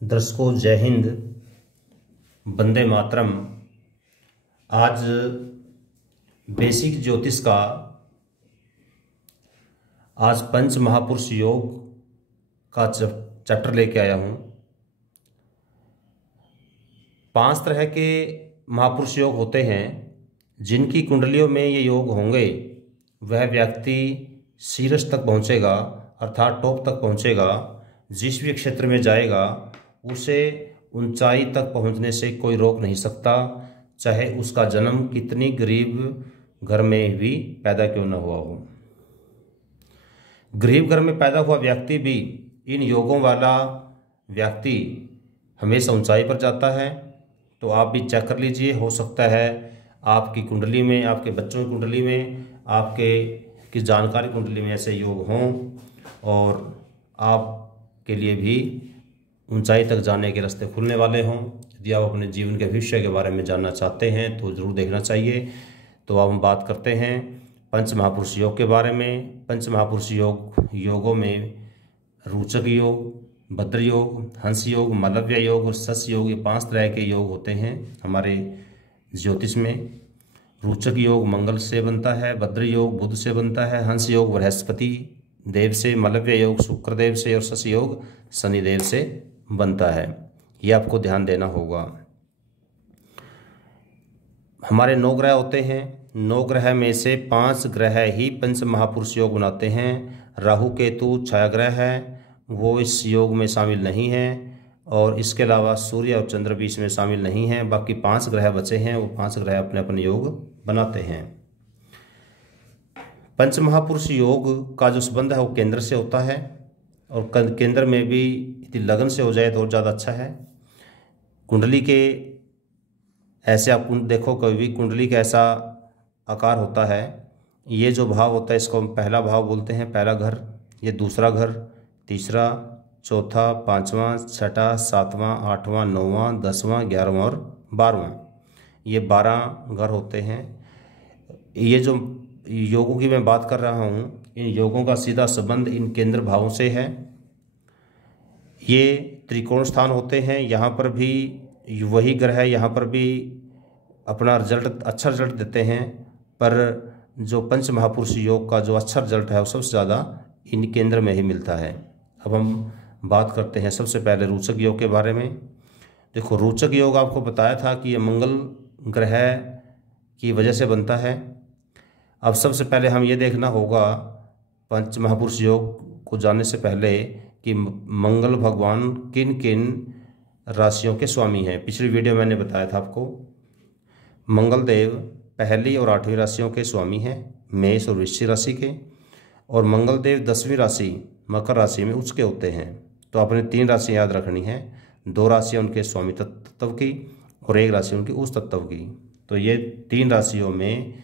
दर्शकों, जय हिंद, वंदे मातरम। आज बेसिक ज्योतिष का आज पंच महापुरुष योग का चैप्टर लेके आया हूँ। 5 तरह के महापुरुष योग होते हैं। जिनकी कुंडलियों में ये योग होंगे वह व्यक्ति शीर्ष तक पहुँचेगा, अर्थात टॉप तक पहुँचेगा। जिस भी क्षेत्र में जाएगा उसे ऊंचाई तक पहुंचने से कोई रोक नहीं सकता, चाहे उसका जन्म कितनी गरीब घर में भी पैदा क्यों न हुआ हो। गरीब घर में पैदा हुआ व्यक्ति भी, इन योगों वाला व्यक्ति हमेशा ऊंचाई पर जाता है। तो आप भी चेक कर लीजिए, हो सकता है आपकी कुंडली में, आपके बच्चों की कुंडली में, आपके की जानकारी कुंडली में ऐसे योग हों और आपके लिए भी ऊंचाई तक जाने के रास्ते खुलने वाले हों। यदि आप अपने जीवन के भविष्य के बारे में जानना चाहते हैं तो ज़रूर देखना चाहिए। तो अब हम बात करते हैं पंच महापुरुष योग के बारे में। पंच महापुरुष योगों में रोचक योग, भद्र योग, हंस योग, मलव्य योग और सस योग, ये 5 तरह के योग होते हैं हमारे ज्योतिष में। रोचक योग मंगल से बनता है, भद्र योग बुध से बनता है, हंस योग बृहस्पति देव से, मलव्य योग शुक्र देव से और सस योग शनि देव से बनता है। ये आपको ध्यान देना होगा। हमारे 9 ग्रह होते हैं। 9 ग्रह में से 5 ग्रह ही पंच महापुरुष योग बनाते हैं। राहु केतु छाया ग्रह है, वो इस योग में शामिल नहीं है, और इसके अलावा सूर्य और चंद्र भी इसमें शामिल नहीं हैं। बाकी 5 ग्रह बचे हैं, वो 5 ग्रह अपने अपने योग बनाते हैं। पंच महापुरुष योग का जो संबंध है वो केंद्र से होता है, और केंद्र में भी यदि लगन से हो जाए तो और ज़्यादा अच्छा है। कुंडली के ऐसे आप देखो, कभी भी कुंडली का ऐसा आकार होता है, ये जो भाव होता है इसको हम पहला भाव बोलते हैं, पहला घर। ये दूसरा घर, तीसरा, चौथा, 5वां, 6वां, 7वां, 8वां, 9वां, 10वां, 11वां और 12वां, ये 12 घर होते हैं। ये जो योगों की मैं बात कर रहा हूँ, इन योगों का सीधा संबंध इन केंद्र भावों से है। ये त्रिकोण स्थान होते हैं, यहाँ पर भी वही ग्रह यहाँ पर भी अपना रिजल्ट, अच्छा रिजल्ट देते हैं। पर जो पंच महापुरुष योग का जो अच्छा रिजल्ट है वो सबसे ज़्यादा इन केंद्र में ही मिलता है। अब हम बात करते हैं सबसे पहले रोचक योग के बारे में। देखो, रोचक योग आपको बताया था कि ये मंगल ग्रह की वजह से बनता है। अब सबसे पहले हम ये देखना होगा पंच महापुरुष योग को जानने से पहले कि मंगल भगवान किन किन राशियों के स्वामी हैं। पिछली वीडियो मैंने बताया था आपको, मंगल देव पहली और 8वीं राशियों के स्वामी हैं, मेष और वृश्चिक राशि के। और मंगल देव 10वीं राशि मकर राशि में उच्च के होते हैं। तो आपने 3 राशियाँ याद रखनी हैं, 2 राशियाँ उनके स्वामी तत्व की और 1 राशि उनकी उच्च तत्व की। तो ये 3 राशियों में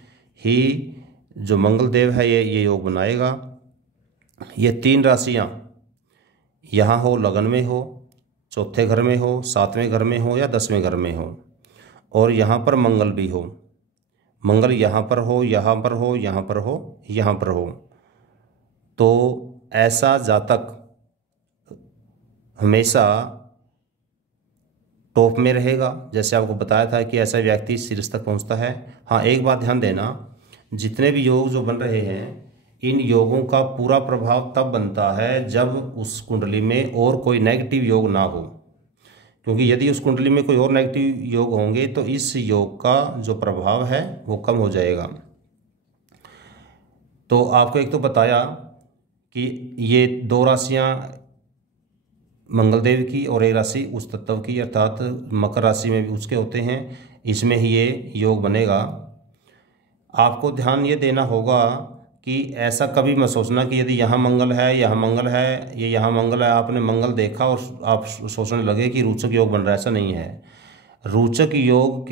ही जो मंगल देव है ये योग बनाएगा। ये 3 राशियाँ यहाँ हो, लगन में हो, चौथे घर में हो, 7वें घर में हो या 10वें घर में हो, और यहाँ पर मंगल भी हो। मंगल यहाँ पर हो, यहाँ पर हो, यहाँ पर हो, यहाँ पर हो, तो ऐसा जातक हमेशा टॉप में रहेगा। जैसे आपको बताया था कि ऐसा व्यक्ति शीर्ष तक पहुँचता है। हाँ, एक बात ध्यान देना, जितने भी योग जो बन रहे हैं, इन योगों का पूरा प्रभाव तब बनता है जब उस कुंडली में और कोई नेगेटिव योग ना हो। क्योंकि यदि उस कुंडली में कोई और नेगेटिव योग होंगे तो इस योग का जो प्रभाव है वो कम हो जाएगा। तो आपको एक तो बताया कि ये 2 राशियाँ मंगल देव की और 1 राशि उस तत्व की, अर्थात मकर राशि में भी उसके होते हैं, इसमें ही ये योग बनेगा। आपको ध्यान ये देना होगा कि ऐसा कभी मत सोचना कि यदि यहाँ मंगल है, यहाँ मंगल है, ये यहाँ मंगल है, आपने मंगल देखा और आप सोचने लगे कि रोचक योग बन रहा है। ऐसा नहीं है। रोचक योग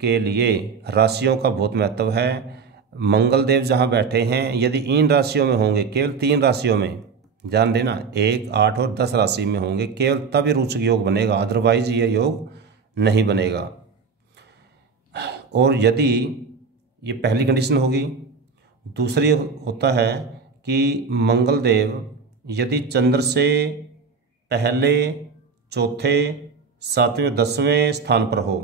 के लिए राशियों का बहुत महत्व है। मंगल देव जहाँ बैठे हैं, यदि इन राशियों में होंगे, केवल 3 राशियों में, ध्यान देना, 1, 8 और 10 राशि में होंगे, केवल तब ये रोचक योग बनेगा, अदरवाइज ये योग नहीं बनेगा। और यदि ये पहली कंडीशन होगी। दूसरी होता है कि मंगल देव यदि चंद्र से पहले चौथे, 7वें, 10वें स्थान पर हो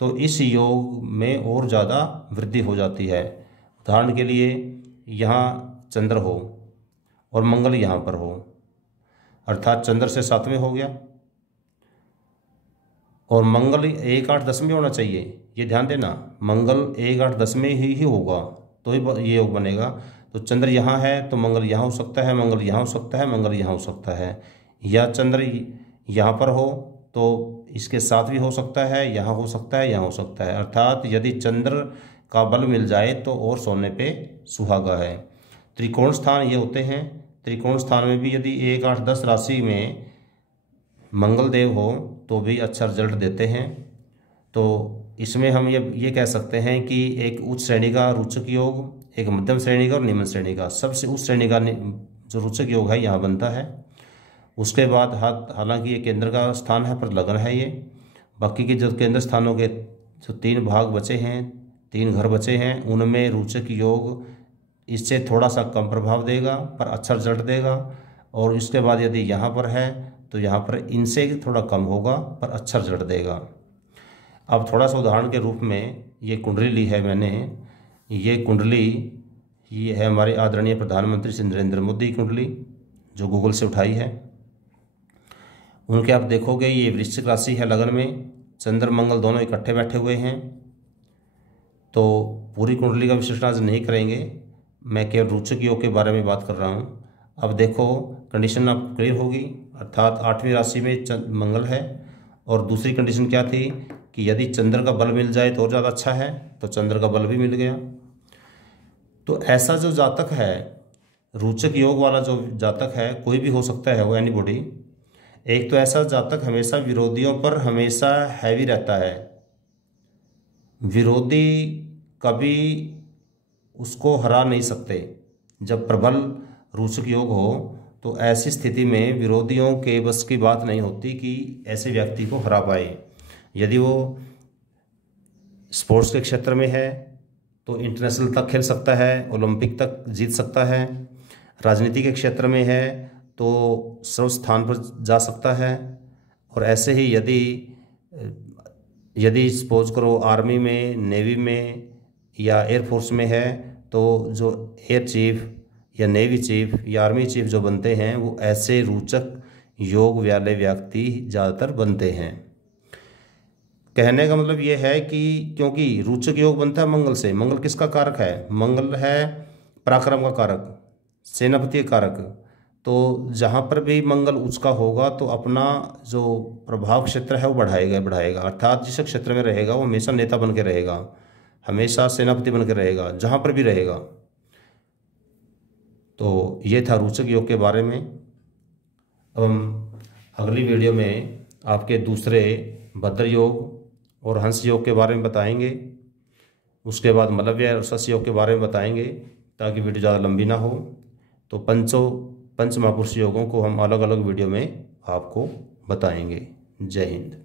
तो इस योग में और ज़्यादा वृद्धि हो जाती है। उदाहरण के लिए यहाँ चंद्र हो और मंगल यहाँ पर हो, अर्थात चंद्र से 7वें हो गया और मंगल 1, 8, 10 में होना चाहिए। ये ध्यान देना, मंगल 1, 8, 10 में ही होगा तो ये योग बनेगा। तो चंद्र यहाँ है तो मंगल यहाँ हो सकता है, मंगल यहाँ हो सकता है, मंगल यहाँ हो सकता है, या चंद्र यहाँ पर हो तो इसके साथ भी हो सकता है, यहाँ हो सकता है, यहाँ हो सकता है। अर्थात यदि चंद्र का बल मिल जाए तो और सोने पे सुहागा है। त्रिकोण स्थान ये होते हैं। त्रिकोण स्थान में भी यदि 1, 8, 10 राशि में मंगल देव हो तो भी अच्छा रिजल्ट देते हैं। तो इसमें हम ये कह सकते हैं कि एक उच्च श्रेणी का रोचक योग, एक मध्यम श्रेणी का और निम्न श्रेणी का, सबसे उच्च श्रेणी का जो रोचक योग है यहाँ बनता है। उसके बाद हालांकि ये केंद्र का स्थान है पर लगन है ये। बाकी के जो केंद्र स्थानों के जो 3 भाग बचे हैं, 3 घर बचे हैं, उनमें रोचक योग इससे थोड़ा सा कम प्रभाव देगा पर अच्छा रिजल्ट देगा। और इसके बाद यदि यहाँ पर है तो यहाँ पर इनसे थोड़ा कम होगा पर अच्छा रिजल्ट देगा। अब थोड़ा सा उदाहरण के रूप में ये कुंडली ली है मैंने। ये कुंडली ये है हमारे आदरणीय प्रधानमंत्री श्री नरेंद्र मोदी की कुंडली, जो गूगल से उठाई है। उनके आप देखोगे ये वृश्चिक राशि है, लगन में चंद्र मंगल दोनों इकट्ठे बैठे हुए हैं। तो पूरी कुंडली का विश्लेषण आज नहीं करेंगे, मैं केवल रोचक योग के बारे में बात कर रहा हूँ। अब देखो कंडीशन अब क्लियर होगी, अर्थात 8वीं राशि में मंगल है और दूसरी कंडीशन क्या थी कि यदि चंद्र का बल मिल जाए तो और ज़्यादा अच्छा है, तो चंद्र का बल भी मिल गया। तो ऐसा जो जातक है, रोचक योग वाला जो जातक है, कोई भी हो सकता है वो एनीबॉडी। एक तो ऐसा जातक हमेशा विरोधियों पर हमेशा हैवी रहता है, विरोधी कभी उसको हरा नहीं सकते। जब प्रबल रोचक योग हो तो ऐसी स्थिति में विरोधियों के बस की बात नहीं होती कि ऐसे व्यक्ति को हरा पाए। यदि वो स्पोर्ट्स के क्षेत्र में है तो इंटरनेशनल तक खेल सकता है, ओलंपिक तक जीत सकता है। राजनीति के क्षेत्र में है तो सर्व स्थान पर जा सकता है। और ऐसे ही यदि सपोज करो आर्मी में, नेवी में या एयरफोर्स में है तो जो एयर चीफ या नेवी चीफ या आर्मी चीफ जो बनते हैं वो ऐसे रोचक योग वाले व्यक्ति ज़्यादातर बनते हैं। कहने का मतलब ये है कि क्योंकि रोचक योग बनता है मंगल से। मंगल किसका कारक है? मंगल है पराक्रम का कारक, सेनापति का कारक। तो जहाँ पर भी मंगल उसका होगा तो अपना जो प्रभाव क्षेत्र है वो बढ़ाएगा। अर्थात जिस क्षेत्र में रहेगा वो हमेशा नेता बन के रहेगा, हमेशा सेनापति बन के रहेगा, जहाँ पर भी रहेगा। तो ये था रोचक योग के बारे में। अब हम अगली वीडियो में आपके दूसरे भद्र योग और हंस योग के बारे में बताएंगे। उसके बाद मलव्य और सस योग के बारे में बताएंगे ताकि वीडियो ज़्यादा लंबी ना हो। तो पंच महापुरुष योगों को हम अलग अलग वीडियो में आपको बताएंगे। जय हिंद।